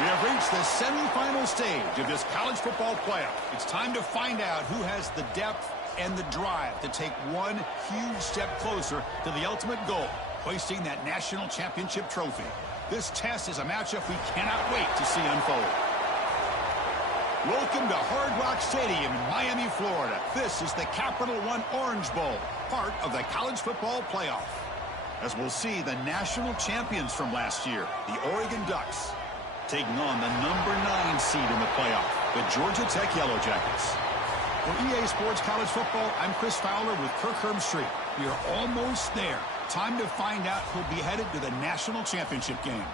We have reached the semifinal stage of this college football playoff. It's time to find out who has the depth and the drive to take one huge step closer to the ultimate goal, hoisting that national championship trophy. This test is a matchup we cannot wait to see unfold. Welcome to Hard Rock Stadium in Miami, Florida. This is the Capital One Orange Bowl, part of the college football playoff. As we'll see the national champions from last year, the Oregon Ducks, taking on the number 9 seed in the playoff, the Georgia Tech Yellow Jackets. For EA Sports College Football, I'm Chris Fowler with Kirk Herbstreit. We are almost there. Time to find out who'll be headed to the national championship game.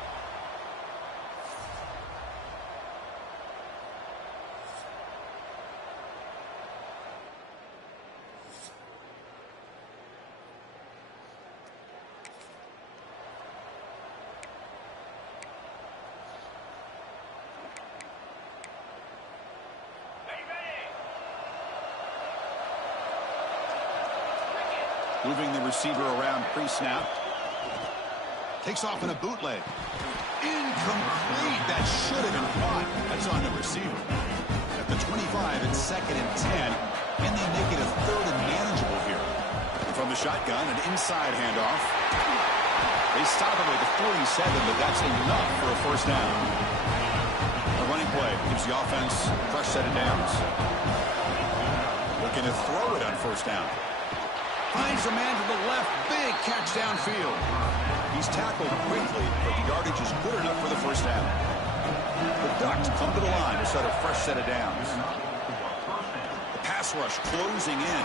Moving the receiver around pre-snap. Takes off in a bootleg. Incomplete. That should have been caught. That's on the receiver. At the 25, it's 2nd and 10. And they make it a 3rd and manageable here. From the shotgun, an inside handoff. They stop him at the 47, but that's enough for a first down. A running play gives the offense a fresh set of downs. Looking to throw it on first down. Finds a man to the left. Big catch downfield. He's tackled quickly, but the yardage is good enough for the first down. The Ducks come to the line to set a fresh set of downs. The pass rush closing in.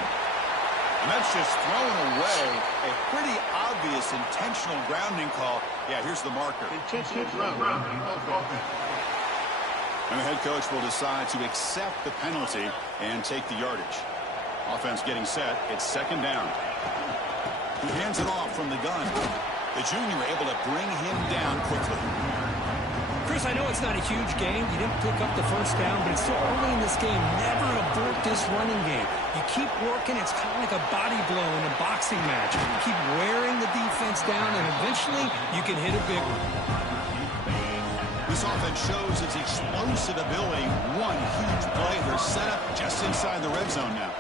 And that's just thrown away. A pretty obvious intentional grounding call. Yeah, here's the marker. Intentional grounding. And the head coach will decide to accept the penalty and take the yardage. Offense getting set. It's 2nd down. He hands it off from the gun. The junior able to bring him down quickly. Chris, I know it's not a huge game. You didn't pick up the first down, but it's so early in this game. Never abort this running game. You keep working. It's kind of like a body blow in a boxing match. You keep wearing the defense down, and eventually you can hit a big one. This offense shows its explosive ability. One huge play. They're set up just inside the red zone now.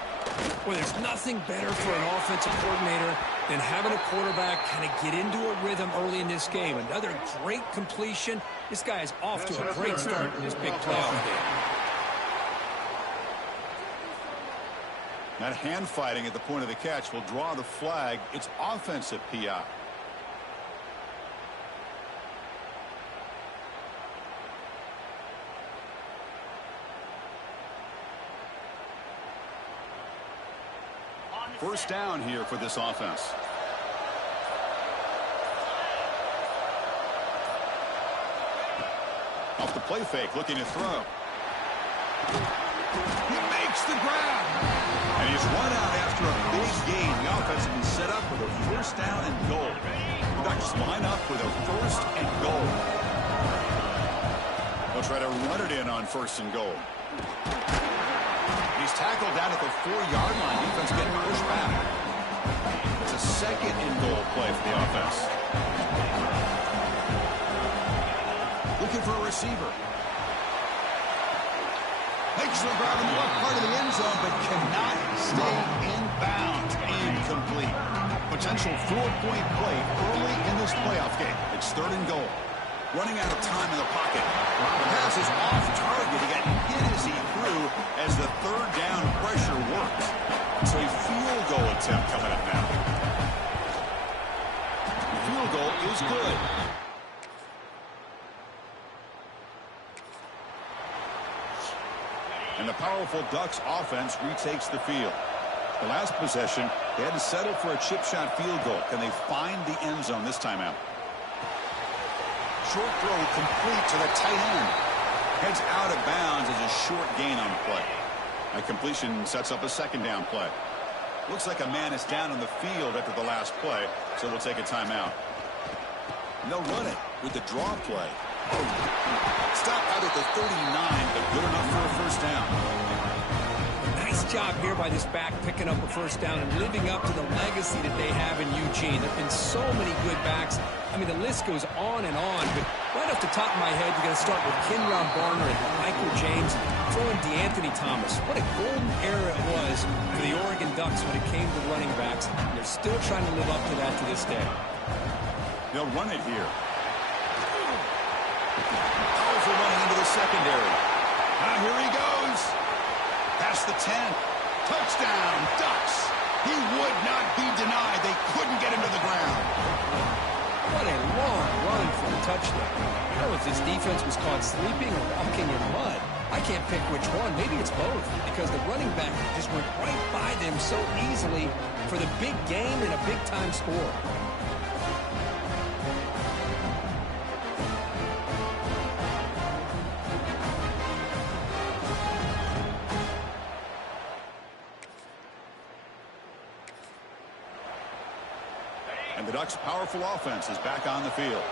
Well, there's nothing better for an offensive coordinator than having a quarterback kind of get into a rhythm early in this game. Another great completion. This guy is off to a great start in this big playoff game. That hand fighting at the point of the catch will draw the flag. It's offensive PI. First down here for this offense. Off the play fake, looking to throw. He makes the grab. And he's run out after a big gain. The offense will be set up with a first down and goal. The Ducks line up with a 1st and goal. They'll try to run it in on 1st and goal. He's tackled down at the 4-yard line. Defense getting pushed back. It's a 2nd and goal play for the offense. Looking for a receiver. Makes the grab in the left part of the end zone, but cannot stay in bounds. Incomplete. Potential 4-point play early in this playoff game. It's 3rd and goal. Running out of time in the pocket. The pass is off target. He got hit as he threw as the 3rd down pressure worked. So a field goal attempt coming up now. The field goal is good. And the powerful Ducks offense retakes the field. The last possession, they had to settle for a chip shot field goal. Can they find the end zone this time out? Short throw complete to the tight end. Heads out of bounds as a short gain on the play. That completion sets up a 2nd down play. Looks like a man is down on the field after the last play, so they'll take a timeout. And they'll run it with the draw play. Stop out at the 39, but good enough for a first down. Nice job here by this back picking up a first down and living up to the legacy that they have in Eugene. There have been so many good backs. I mean, the list goes on and on, but right off the top of my head, you're going to start with Kenron Barner and Michael James and throw in DeAnthony Thomas. What a golden era it was for the Oregon Ducks when it came to running backs. And they're still trying to live up to that to this day. They'll run it here. Powerful running into the secondary. Now here he goes. Past the 10. Touchdown, Ducks. He would not be denied. They couldn't get him to the ground. What a long run for the touchdown. I don't know if this defense was caught sleeping or walking in mud. I can't pick which one. Maybe it's both, because the running back just went right by them so easily for the big game and a big-time score. And the Ducks' powerful offense is back on the field.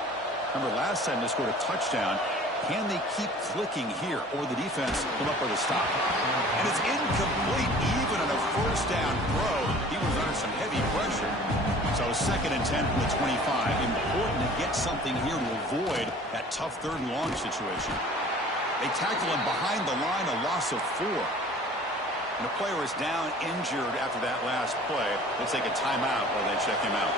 Remember, last time they scored a touchdown. Can they keep clicking here, or the defense come up with a stop? And it's incomplete, even on a first down throw. He was under some heavy pressure. So 2nd and 10 from the 25. Important to get something here to avoid that tough 3rd and long situation. They tackle him behind the line, a loss of 4. And the player is down injured after that last play. They take a timeout while they check him out.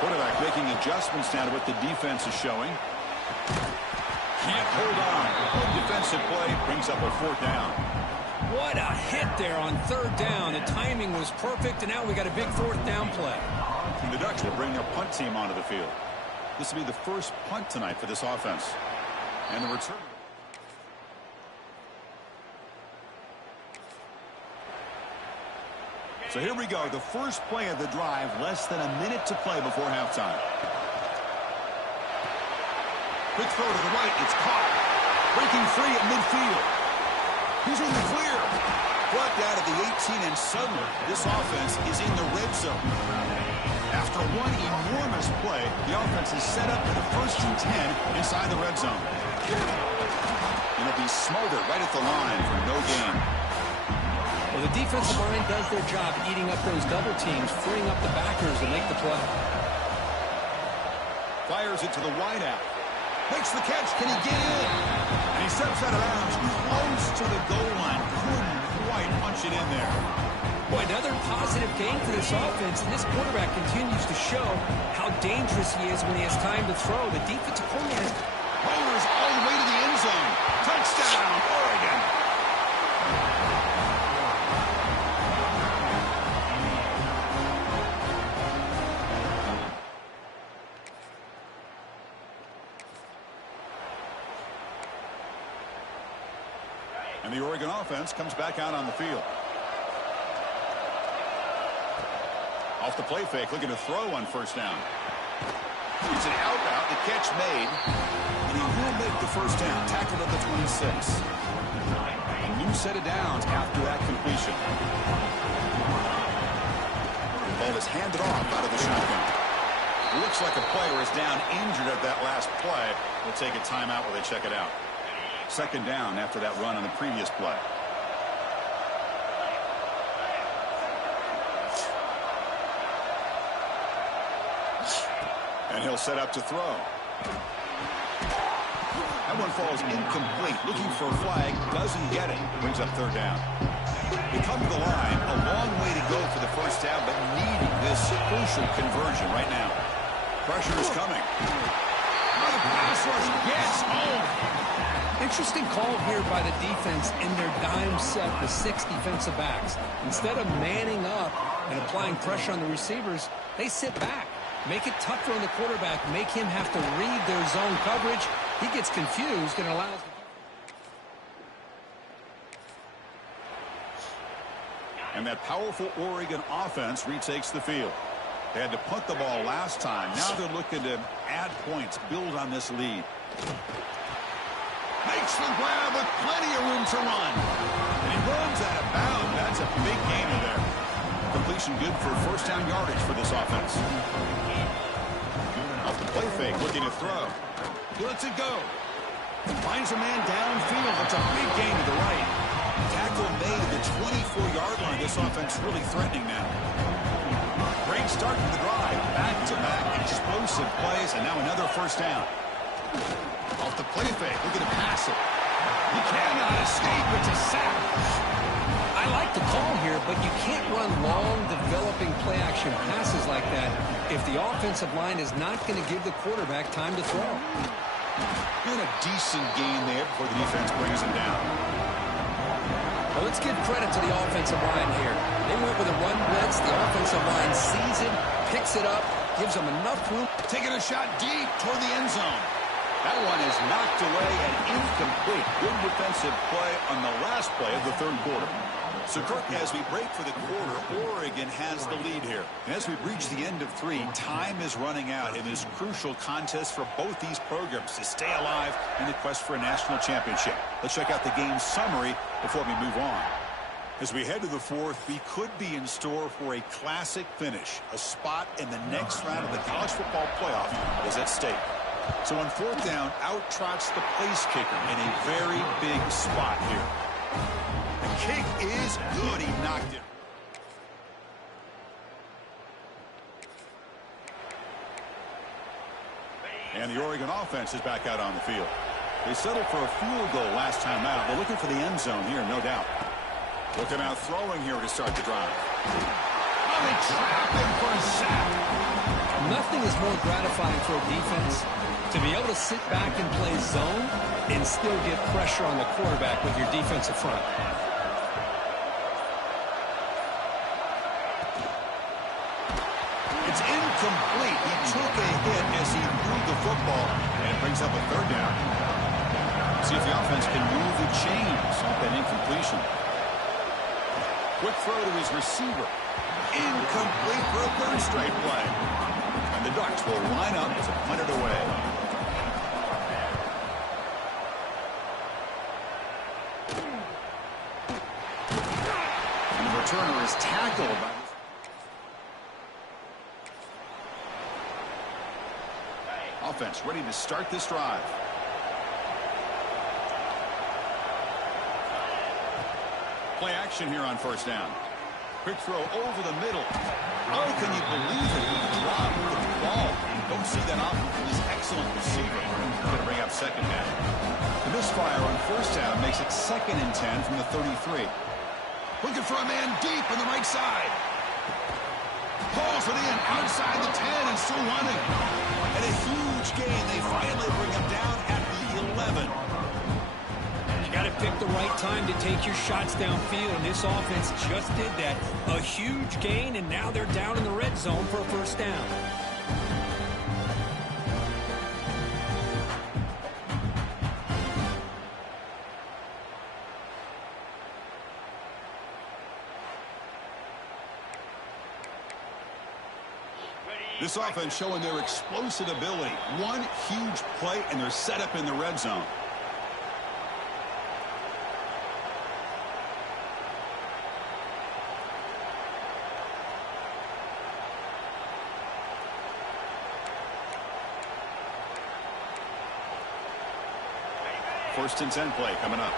Quarterback making adjustments now to what the defense is showing. Can't hold on. Good defensive play brings up a 4th down. What a hit there on 3rd down. The timing was perfect, and now we got a big 4th down play. And the Ducks will bring their punt team onto the field. This will be the first punt tonight for this offense. And the return. So here we go, the first play of the drive, less than a minute to play before halftime. Quick throw to the right, it's caught. Breaking free at midfield. He's in the clear. Brought down at the 18, and suddenly this offense is in the red zone. After one enormous play, the offense is set up for the 1st and 10 inside the red zone. And it'll be smothered right at the line for no gain. Well, the defensive line does their job eating up those double teams, freeing up the backers to make the play. Fires it to the wideout. Makes the catch. Can he get in? And he steps out of bounds. Close to the goal line. Couldn't quite punch it in there. Boy, another positive game for this offense, and this quarterback continues to show how dangerous he is when he has time to throw. The defensive coordinator powers all the way to the end zone. Touchdown, Oregon. And the Oregon offense comes back out on the field. Off the play fake, looking to throw on 1st down. It's an out route, the catch made. And he will make the 1st down, tackled at the 26. A new set of downs after that completion. The ball is handed off out of the shotgun. It looks like a player is down injured at that last play. We'll take a timeout while they check it out. 2nd down after that run on the previous play. And he'll set up to throw. That one falls incomplete. Looking for a flag. Doesn't get it. Brings up 3rd down. They come to the line. A long way to go for the 1st down, but needing this crucial conversion right now. Pressure is coming. Oh, the pass rush gets home. Interesting call here by the defense in their dime set with 6 defensive backs. Instead of manning up and applying pressure on the receivers, they sit back, make it tougher on the quarterback, make him have to read their zone coverage. He gets confused and allows... And that powerful Oregon offense retakes the field. They had to punt the ball last time. Now they're looking to add points, build on this lead. Makes the grab with plenty of room to run. And he runs out of bounds. That's a big gainer there. Completion good for 1st down yardage for this offense. Off the play fake, looking to throw. Lets it go. Finds a man downfield. It's a big gain to the right. Tackle made at the 24-yard line. This offense really threatening now. Great start to the drive. Back-to-back explosive plays, and now another first down. Off the play fake, looking to pass it. He cannot escape. It's a sack. I like the call here, but you can't run long, developing play-action passes like that if the offensive line is not going to give the quarterback time to throw. Been a decent gain there before the defense brings him down. Well, let's give credit to the offensive line here. They went with a run blitz. The offensive line sees it, picks it up, gives them enough room. Taking a shot deep toward the end zone. That one is knocked away and incomplete. Good defensive play on the last play of the third quarter. So, Kirk, as we break for the quarter, Oregon has the lead here. And as we reach the end of 3, time is running out in this crucial contest for both these programs to stay alive in the quest for a national championship. Let's check out the game summary before we move on. As we head to the 4th, we could be in store for a classic finish. A spot in the next round of the college football playoff is at stake. So on 4th down, out trots the place kicker in a very big spot here. The kick is good. He knocked it. And the Oregon offense is back out on the field. They settled for a field goal last time out. They're looking for the end zone here, no doubt. Looking out throwing here to start the drive. Oh, they trap him for a sack. Nothing is more gratifying for a defense to be able to sit back and play zone and still get pressure on the quarterback with your defensive front. It's incomplete. He took a hit as he threw the football, and it brings up a 3rd down. See if the offense can move the chains off that incompletion. Quick throw to his receiver. Incomplete for a 3rd straight play. And the Ducks will line up to punt it away. And the returner is tackled by offense ready to start this drive. Play action here on 1st down. Quick throw over the middle. Oh, can you believe it? He dropped the ball. Don't see that often from this excellent receiver. Going to bring up 2nd down. The misfire on 1st down makes it 2nd and 10 from the 33. Looking for a man deep on the right side. Pulls it in outside the 10 and still running. And a huge gain. They finally bring him down at the 11. You got to pick the right time to take your shots downfield, and this offense just did that. A huge gain, and now they're down in the red zone for a 1st down. This offense showing their explosive ability. One huge play, and they're set up in the red zone. First and 10 play coming up.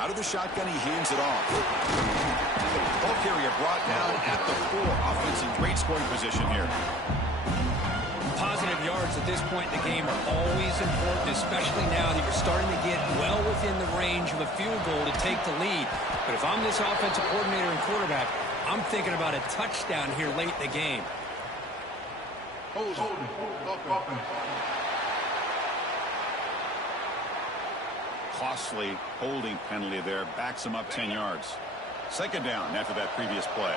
Out of the shotgun, he hands it off. Ball carrier brought down at the 4. Offense in great scoring position here. Positive yards at this point in the game are always important, especially now that you're starting to get well within the range of a field goal to take the lead. But if I'm this offensive coordinator and quarterback, I'm thinking about a touchdown here late in the game. Costly holding penalty there. Backs him up 10 yards. 2nd down after that previous play.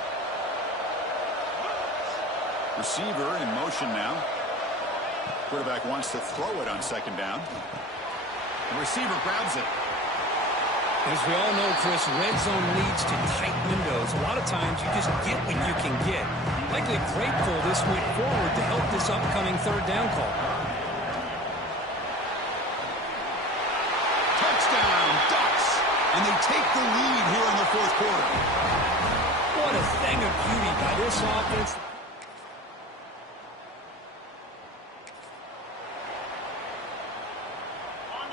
Receiver in motion now. Quarterback wants to throw it on 2nd down. The receiver grabs it. As we all know, Chris, red zone leads to tight windows. A lot of times you just get what you can get. Likely grateful this went forward to help this upcoming 3rd down call. Touchdown, Ducks! And they take the lead here in the 4th quarter. What a thing of beauty by this offense.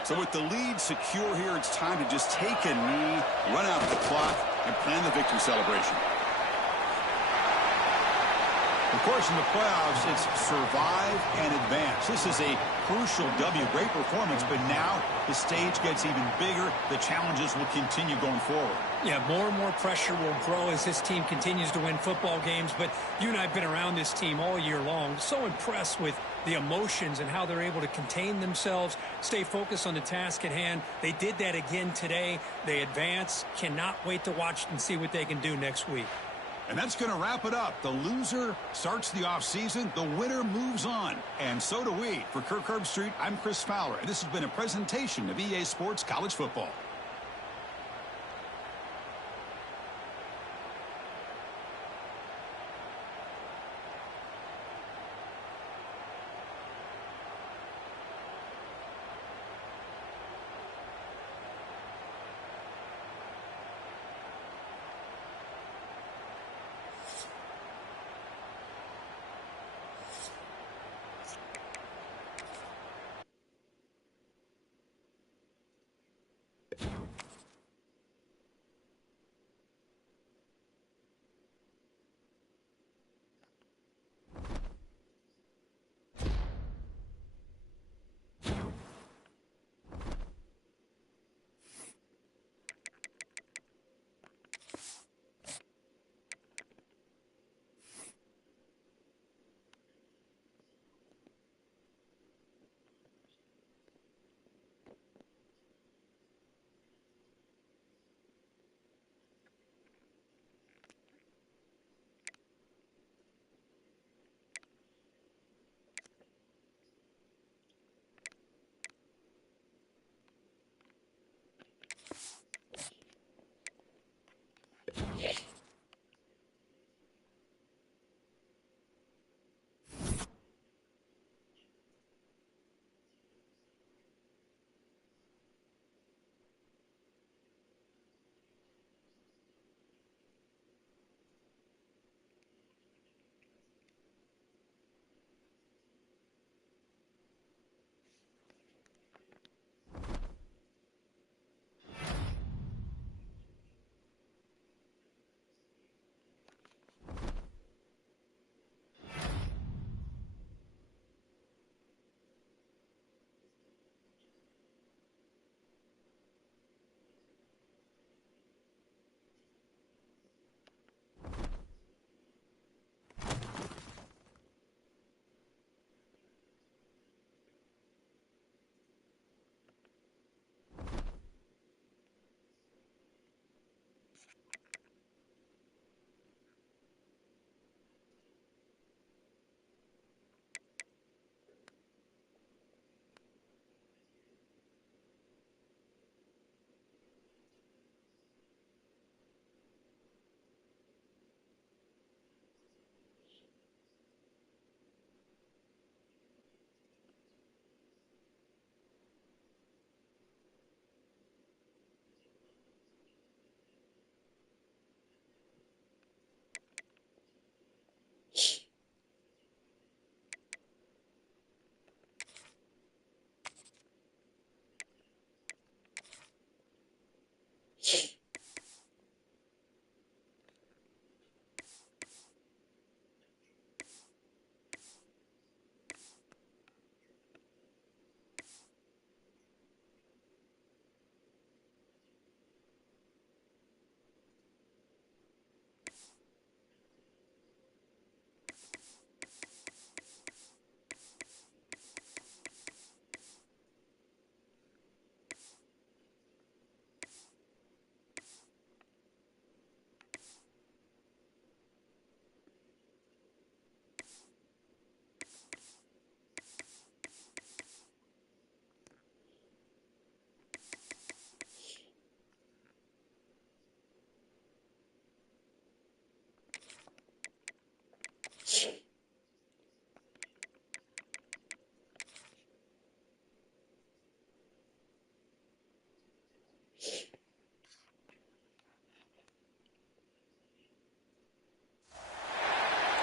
So with the lead secure here, it's time to just take a knee, run out the clock, and plan the victory celebration. Of course, in the playoffs, it's survive and advance. This is a crucial W. Great performance, but now the stage gets even bigger. The challenges will continue going forward. Yeah, more and more pressure will grow as this team continues to win football games. But you and I have been around this team all year long. So impressed with the emotions and how they're able to contain themselves, stay focused on the task at hand. They did that again today. They advance. Cannot wait to watch and see what they can do next week. And that's going to wrap it up. The loser starts the offseason. The winner moves on. And so do we. For Kirk Herbstreit, I'm Chris Fowler. And this has been a presentation of EA Sports College Football.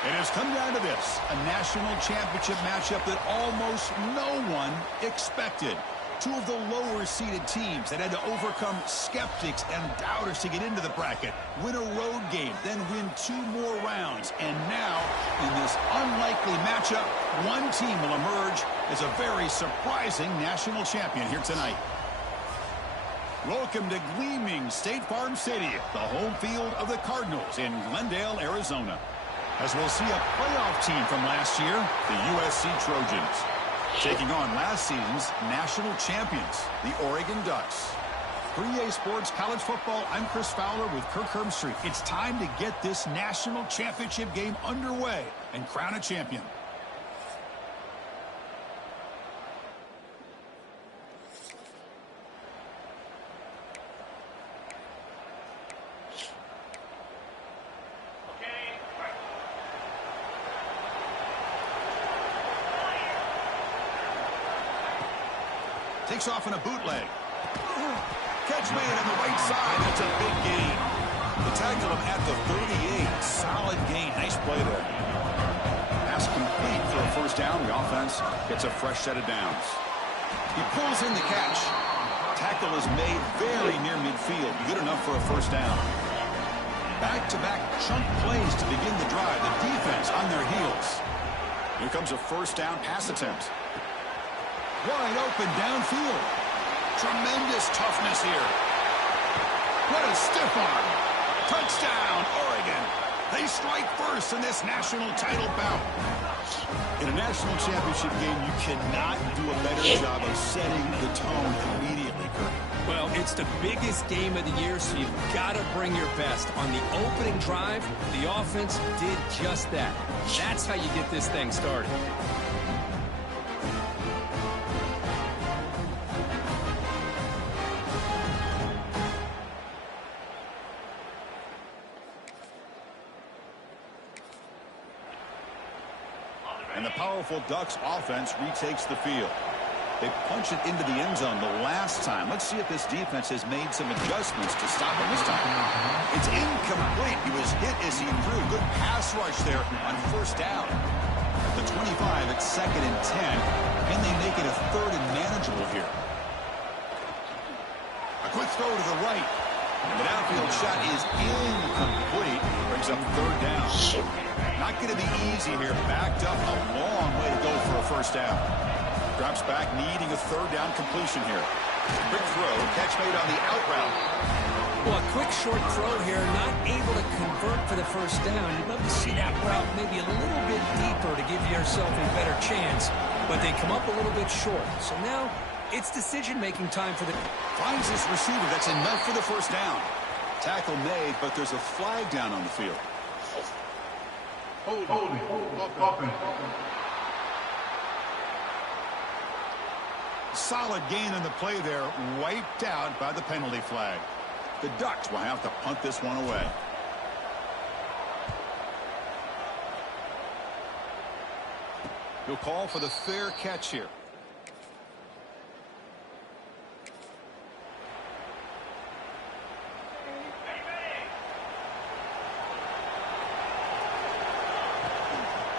It has come down to this, a national championship matchup that almost no one expected. Two of the lower-seeded teams that had to overcome skeptics and doubters to get into the bracket, win a road game, then win 2 more rounds. And now, in this unlikely matchup, one team will emerge as a very surprising national champion here tonight. Welcome to gleaming State Farm Stadium, the home field of the Cardinals in Glendale, Arizona. As we'll see a playoff team from last year, the USC Trojans, taking on last season's national champions, the Oregon Ducks. For EA Sports College Football, I'm Chris Fowler with Kirk Herbstreit. It's time to get this national championship game underway and crown a champion. Takes off in a bootleg. Catch made on the right side. That's a big gain. They tackle him at the 38. Solid gain. Nice play there. Pass complete for a first down. The offense gets a fresh set of downs. He pulls in the catch. Tackle is made very near midfield. Good enough for a first down. Back-to-back chunk plays to begin the drive. The defense on their heels. Here comes a first down pass attempt. Wide open downfield. Tremendous toughness here. What a stiff arm. Touchdown, Oregon. They strike first in this national title bout. In a national championship game, you cannot do a better job of setting the tone immediately, Kirk. Well, it's the biggest game of the year, so you've got to bring your best. On the opening drive, the offense did just that. That's how you get this thing started. And the powerful Ducks offense retakes the field. They punch it into the end zone the last time. Let's see if this defense has made some adjustments to stop him this time. It's incomplete. He was hit as he threw. Good pass rush there on first down. At the 25, it's 2nd and 10. Can they make it a 3rd and manageable here? A quick throw to the right. And the downfield shot is incomplete. Brings up 3rd down. Not going to be easy here. Backed up a long way to go for a first down. Drops back, needing a 3rd down completion here. Quick throw, catch made on the out route. Well, a quick short throw here, not able to convert for the first down. You'd love to see that route maybe a little bit deeper to give yourself a better chance, but they come up a little bit short. So now it's decision-making time for the... Finds this receiver. That's enough for the first down. Tackle made, but there's a flag down on the field. Holding. Offense. Solid gain on the play there, wiped out by the penalty flag. The Ducks will have to punt this one away. He'll call for the fair catch here.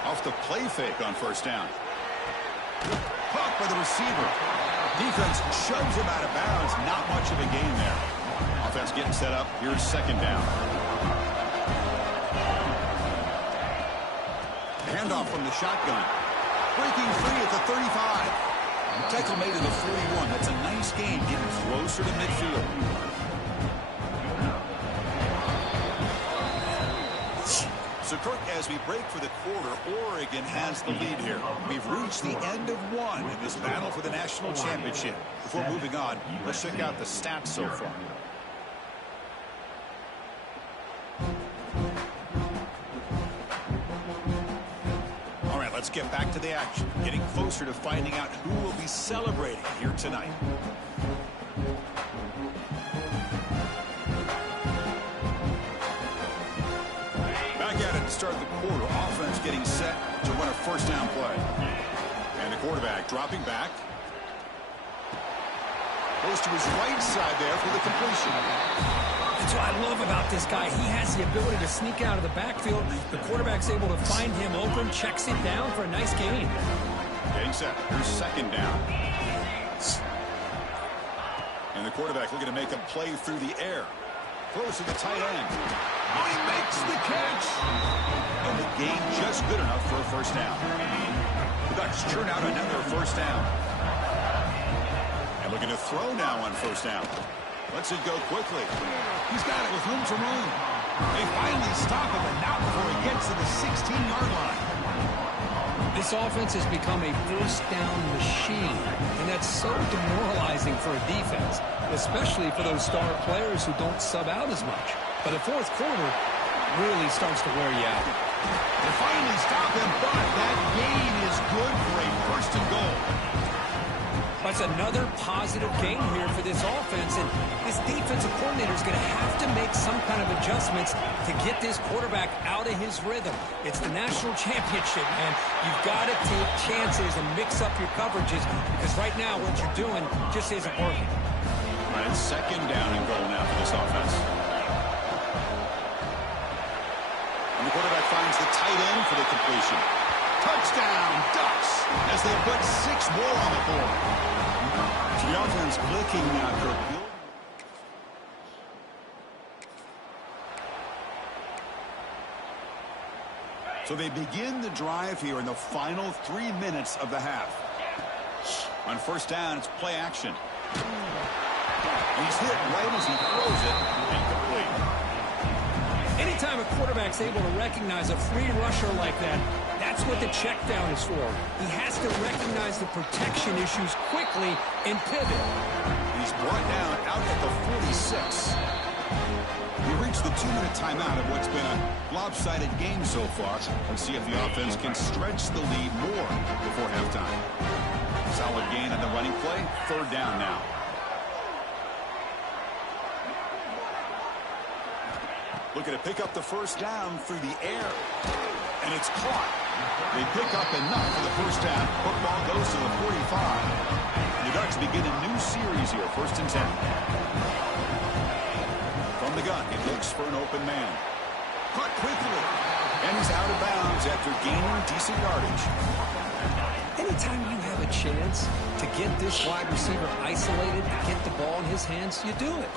Off the play fake on first down. Caught by the receiver. Defense shoves him out of bounds. Not much of a gain there. Offense getting set up. Here's 2nd down. Handoff from the shotgun. Breaking free at the 35. Tackle made to the 41. That's a nice gain, getting closer to midfield. So, Kirk, as we break for the quarter, Oregon has the lead here. We've reached the end of one in this battle for the national championship. Before moving on, let's check out the stats so far. All right, let's get back to the action. Getting closer to finding out who will be celebrating here tonight. Start the quarter. Offense getting set to run a first down play. And the quarterback dropping back. Goes to his right side there for the completion. That's what I love about this guy. He has the ability to sneak out of the backfield. The quarterback's able to find him open, checks it down for a nice gain. Getting set. Here's 2nd down. And the quarterback looking to make a play through the air. Throws to the tight end. Oh, he makes the catch. And the gain just good enough for a first down. The Ducks churn out another first down. And looking to throw now on first down. Lets it go quickly. He's got it with room to roam. They finally stop him, and not before he gets to the 16-yard line. This offense has become a first down machine, and that's so demoralizing for a defense, especially for those star players who don't sub out as much. But the fourth quarter really starts to wear you out. They finally stop him, but that gain is good for a first and goal. That's another positive gain here for this offense, and this defensive coordinator is going to have to make some kind of adjustments to get this quarterback out of his rhythm. It's the national championship, man. You've got to take chances and mix up your coverages, because right now what you're doing just isn't working. All right, second down and goal now for this offense. And the quarterback finds the tight end for the completion. Touchdown, Ducks, as they put 6 more on the board. So the offense clicking now. So they begin the drive here in the final 3 minutes of the half. On first down, it's play action. He's hit right as he throws it. Incomplete. Anytime a quarterback's able to recognize a free rusher like that, that's what the check down is for. He has to recognize the protection issues quickly and pivot. He's brought down out at the 46. We reached the 2-minute timeout of what's been a lopsided game so far. Let's see if the offense can stretch the lead more before halftime. Solid gain on the running play. Third down now. Looking to pick up the first down through the air. And it's caught. They pick up enough for the first down. Football goes to the 45. The Ducks begin a new series here. First and 10. From the gun, he looks for an open man. Caught quickly. And he's out of bounds after gaining decent yardage. Anytime you have a chance to get this wide receiver isolated, to get the ball in his hands, you do it.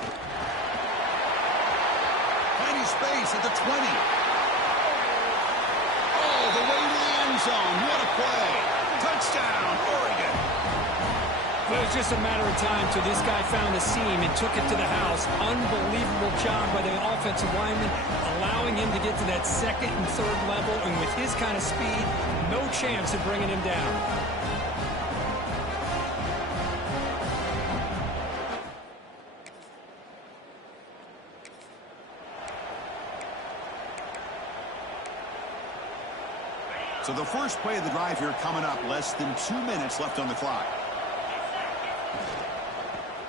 Finding space at the 20. Oh, the way to the end zone. What a play. Touchdown, Oregon. Well, it was just a matter of time till this guy found a seam and took it to the house. Unbelievable job by the offensive lineman, allowing him to get to that second and third level, and with his kind of speed, no chance of bringing him down. So the first play of the drive here coming up. Less than 2 minutes left on the clock.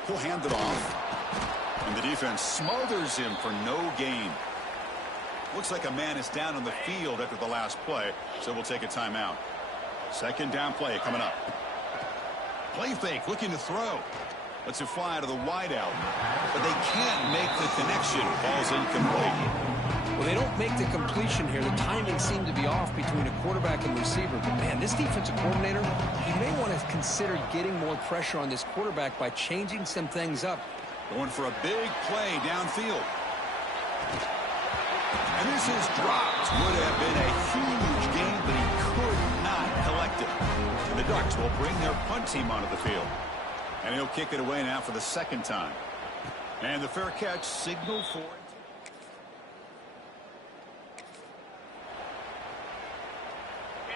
He'll hand it off. And the defense smothers him for no gain. Looks like a man is down on the field after the last play, so we'll take a timeout. Second down play coming up. Play fake, looking to throw. Lets it fly out of the wideout. But they can't make the connection. Ball's incomplete. Well, they don't make the completion here. The timing seemed to be off between a quarterback and receiver. But, man, this defensive coordinator, he may want to consider getting more pressure on this quarterback by changing some things up. Going for a big play downfield. And this is dropped. Would have been a huge gain, but he could not collect it. And the Ducks will bring their punt team onto the field. And he'll kick it away now for the second time. And the fair catch signaled for it.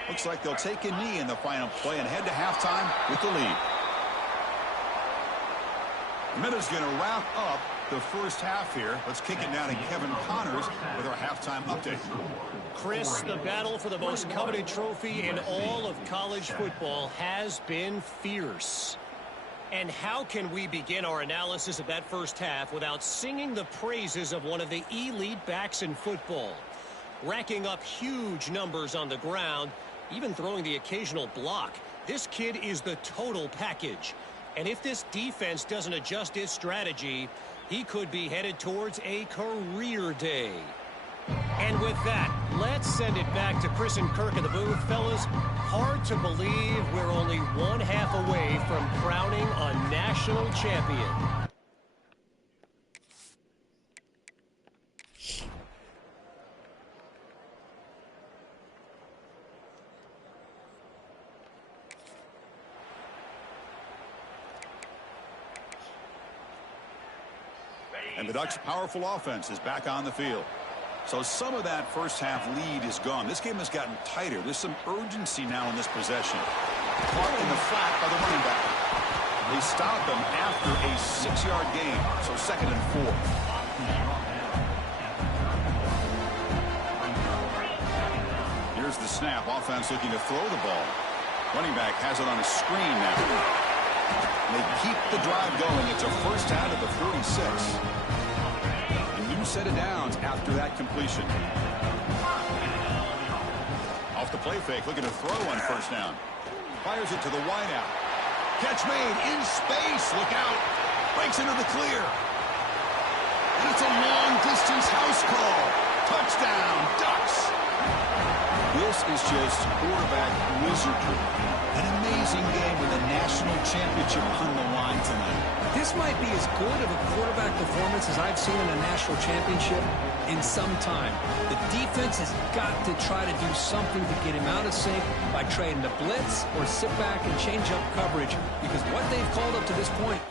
Looks like they'll take a knee in the final play and head to halftime with the lead. Minuta's going to wrap up the first half here. Let's kick it down to Kevin Connors with our halftime update. Chris, the battle for the most coveted trophy in all of college football has been fierce. And how can we begin our analysis of that first half without singing the praises of one of the elite backs in football? Racking up huge numbers on the ground, even throwing the occasional block. This kid is the total package. And if this defense doesn't adjust its strategy, he could be headed towards a career day. And with that, let's send it back to Chris and Kirk in the booth. Fellas, hard to believe we're only one half away from crowning a national champion. And the Ducks' powerful offense is back on the field. So some of that first half lead is gone. This game has gotten tighter. There's some urgency now in this possession. Caught in the flat by the running back. They stop him after a 6-yard gain. So 2nd and 4. Here's the snap. Offense looking to throw the ball. Running back has it on a screen now. They keep the drive going. It's a first out of the 46. Set of downs after that completion. Off the play fake, looking to throw on first down. Fires it to the wideout. Catch made in space. Look out. Breaks into the clear. And it's a long-distance house call. Touchdown, Ducks. This is just quarterback wizardry. An amazing game with a national championship on the line tonight. This might be as good of a quarterback performance as I've seen in a national championship in some time. The defense has got to try to do something to get him out of sync by trading the blitz or sit back and change up coverage, because what they've called up to this point.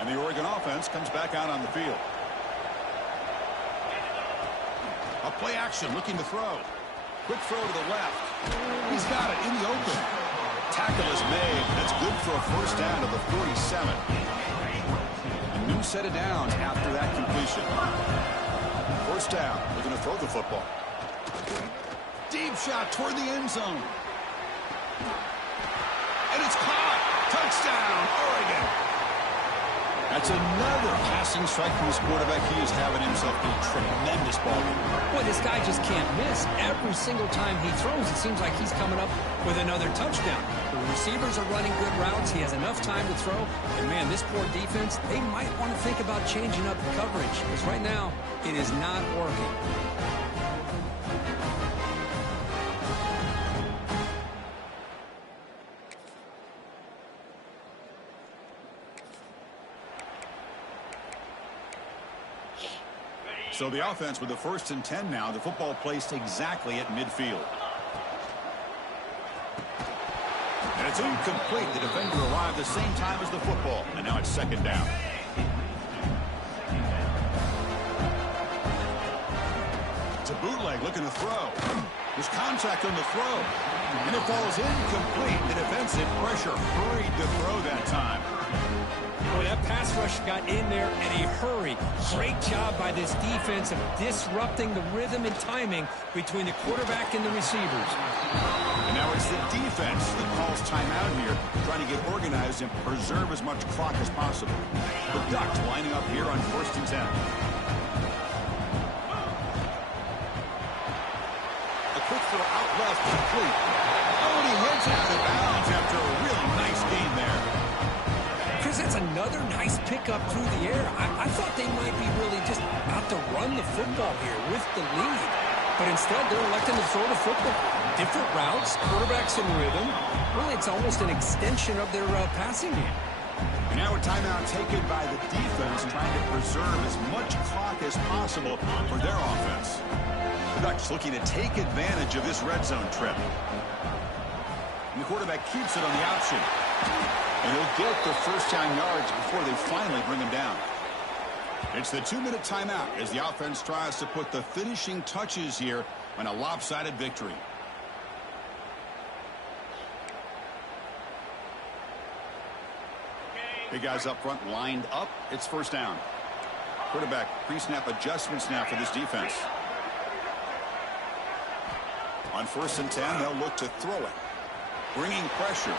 And the Oregon offense comes back out on the field. A play action, looking to throw. Quick throw to the left. He's got it in the open. Tackle is made. That's good for a first down to the 47. A new set of downs after that completion. First down. We're going to throw the football. Deep shot toward the end zone. And it's caught. Touchdown, Oregon. That's another passing strike from his quarterback. He is having himself a tremendous ball game. Boy, this guy just can't miss. Every single time he throws, it seems like he's coming up with another touchdown. The receivers are running good routes. He has enough time to throw. And, man, this poor defense, they might want to think about changing up coverage, because right now it is not working. So the offense with the 1st and 10 now. The football placed exactly at midfield. And it's incomplete. The defender arrived the same time as the football. And now it's 2nd down. It's a bootleg looking to throw. There's contact on the throw. And it falls incomplete. The defensive pressure hurried to throw that time. Boy, that pass rush got in there in a hurry. Great job by this defense of disrupting the rhythm and timing between the quarterback and the receivers. And now it's the defense that calls timeout here, trying to get organized and preserve as much clock as possible. The Ducks lining up here on 1st and 10. A quick throw out left, complete. Oh, and he heads out of bounds after a really nice gain there. That's another nice pickup through the air. I thought they might be really just out to run the football here with the lead. But instead, they're electing to throw the football. Different routes, quarterbacks in rhythm. Really, it's almost an extension of their passing game. And now a timeout taken by the defense, trying to preserve as much clock as possible for their offense. The Ducks looking to take advantage of this red zone trip. And the quarterback keeps it on the option. And he'll get the first down yards before they finally bring him down. It's the 2-minute timeout as the offense tries to put the finishing touches here on a lopsided victory. Big guys up front lined up. It's first down. Quarterback pre-snap adjustments now for this defense. On 1st and 10, they'll look to throw it. Bringing pressure.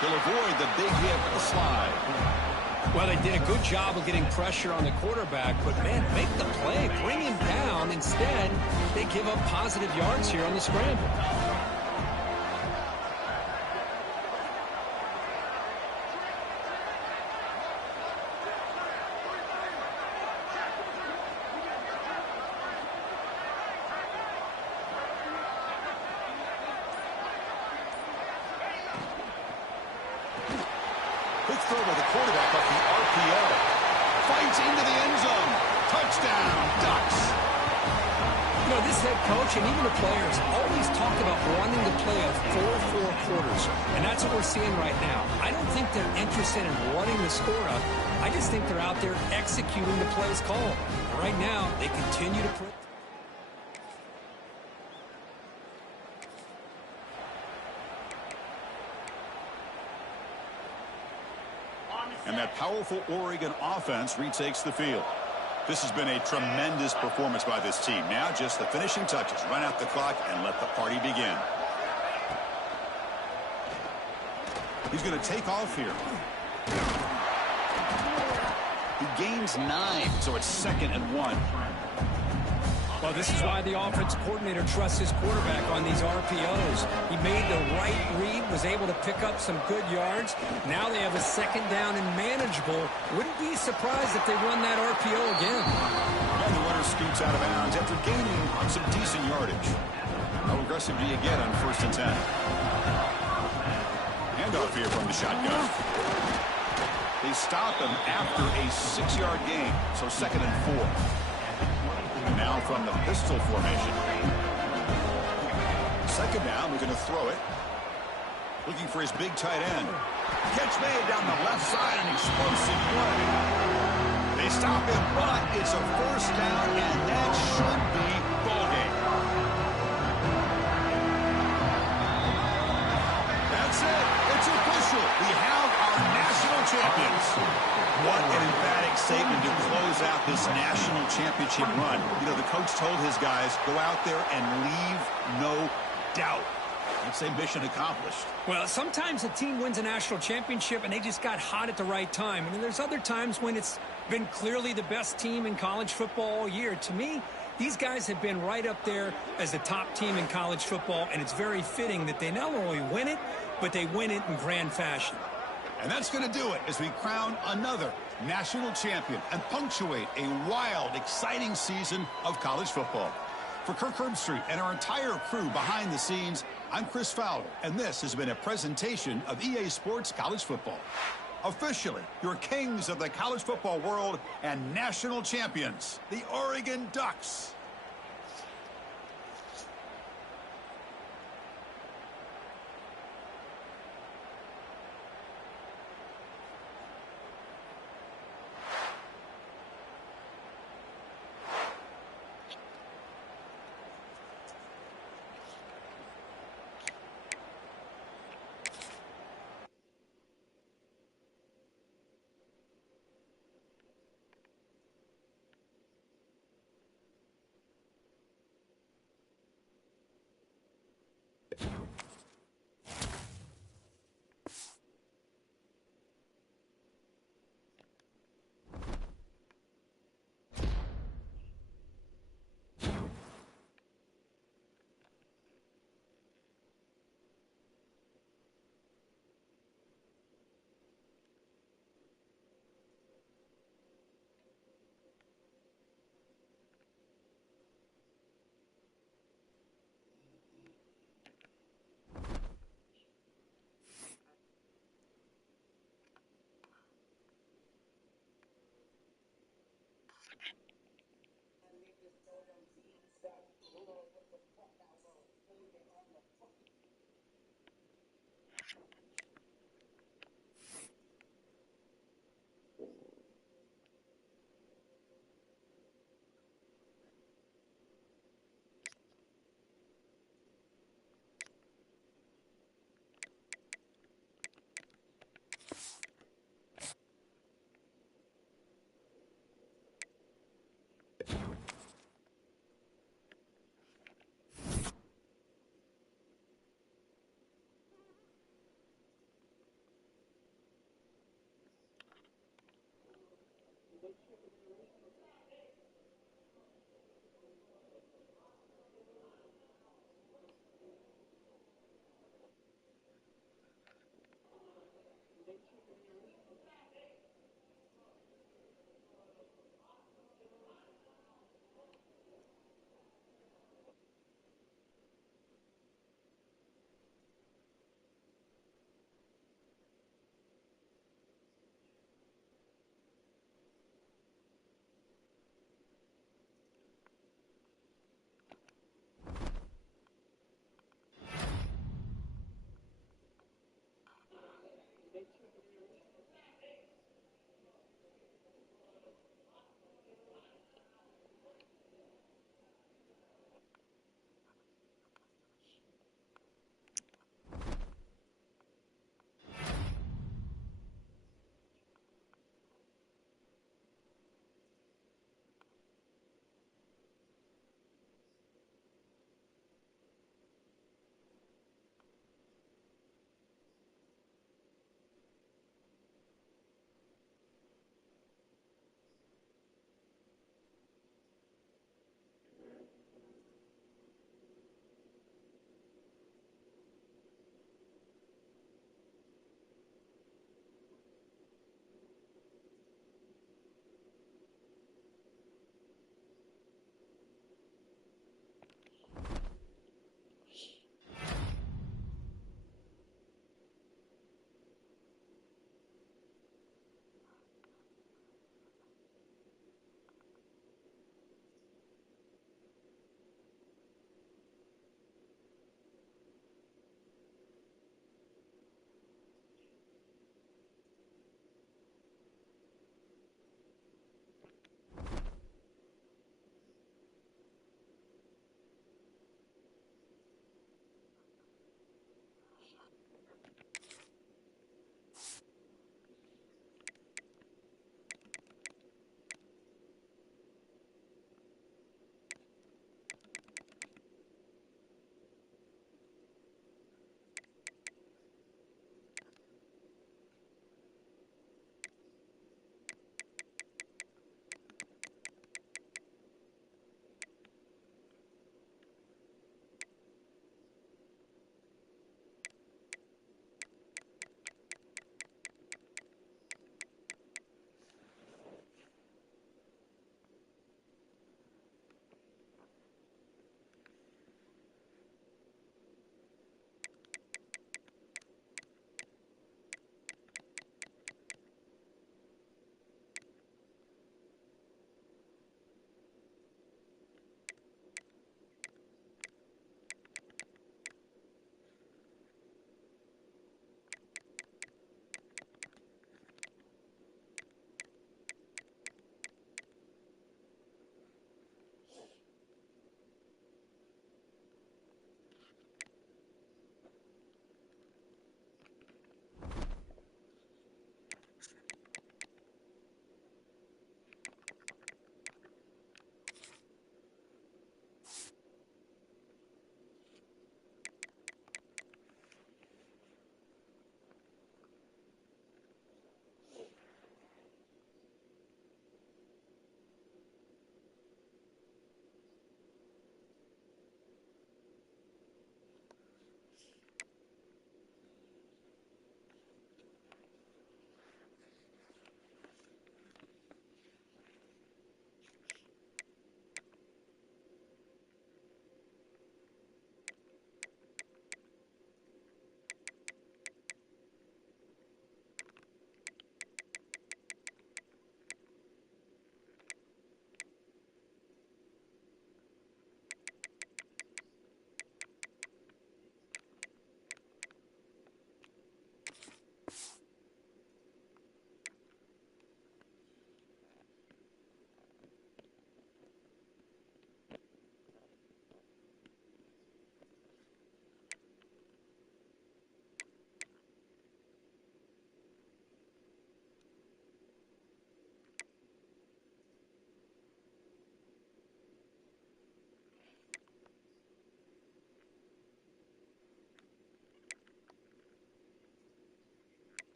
He'll avoid the big hit with the slide. Well, they did a good job of getting pressure on the quarterback, but, man, make the play. Bring him down. Instead, they give up positive yards here on the scramble. Quick throw by the quarterback off the RPO. Fights into the end zone. Touchdown, Ducks. You know, this head coach and even the players always talk about wanting to play a 4-4 quarters, and that's what we're seeing right now. I don't think they're interested in running the score up. I just think they're out there executing the plays called. And right now, they continue to put... And that powerful Oregon offense retakes the field. This has been a tremendous performance by this team. Now just the finishing touches. Run out the clock and let the party begin. He's going to take off here. He gains 9, so it's 2nd and 1. Well, this is why the offense coordinator trusts his quarterback on these RPOs. He made the right read, was able to pick up some good yards. Now they have a 2nd down and manageable. Wouldn't be surprised if they run that RPO again. And the runner scoots out of bounds after gaining some decent yardage. How aggressive do you get on 1st and 10? Handoff here from the shotgun. They stop him after a 6-yard gain, so 2nd and 4. And now from the pistol formation. 2nd down, we're going to throw it. Looking for his big tight end. Catch made down the left side, an explosive play. They stop him, but it's a 1st down, and that should be ball game. That's it. It's official. We have our national champions. What an emphatic statement to close out this national championship run. You know, the coach told his guys, go out there and leave no doubt. I'd say mission accomplished. Well, sometimes a team wins a national championship and they just got hot at the right time. And then there's other times when it's been clearly the best team in college football all year. To me, these guys have been right up there as the top team in college football, and it's very fitting that they not only win it, but they win it in grand fashion. And that's going to do it as we crown another national champion and punctuate a wild, exciting season of college football. For Kirk Herbstreit and our entire crew behind the scenes, I'm Chris Fowler, and this has been a presentation of EA Sports College Football. Officially, your kings of the college football world and national champions, the Oregon Ducks.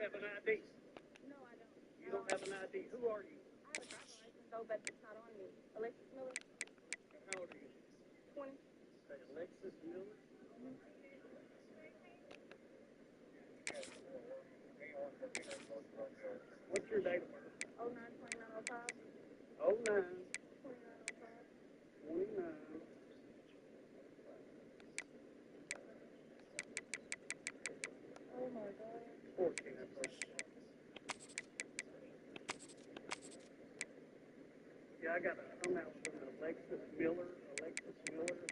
have an ID? No, I don't. You don't have an ID. Who are you? I have a driver's license, though, but it's not on me. Alexis Miller, And how old are you? 20. Say Alexis Miller. What's your date of birth? 09/29/05. 09/29/05. 29/05. Oh my God. 14, I think. Yeah, I got a thumbnail from Alexis Miller. Alexis Miller.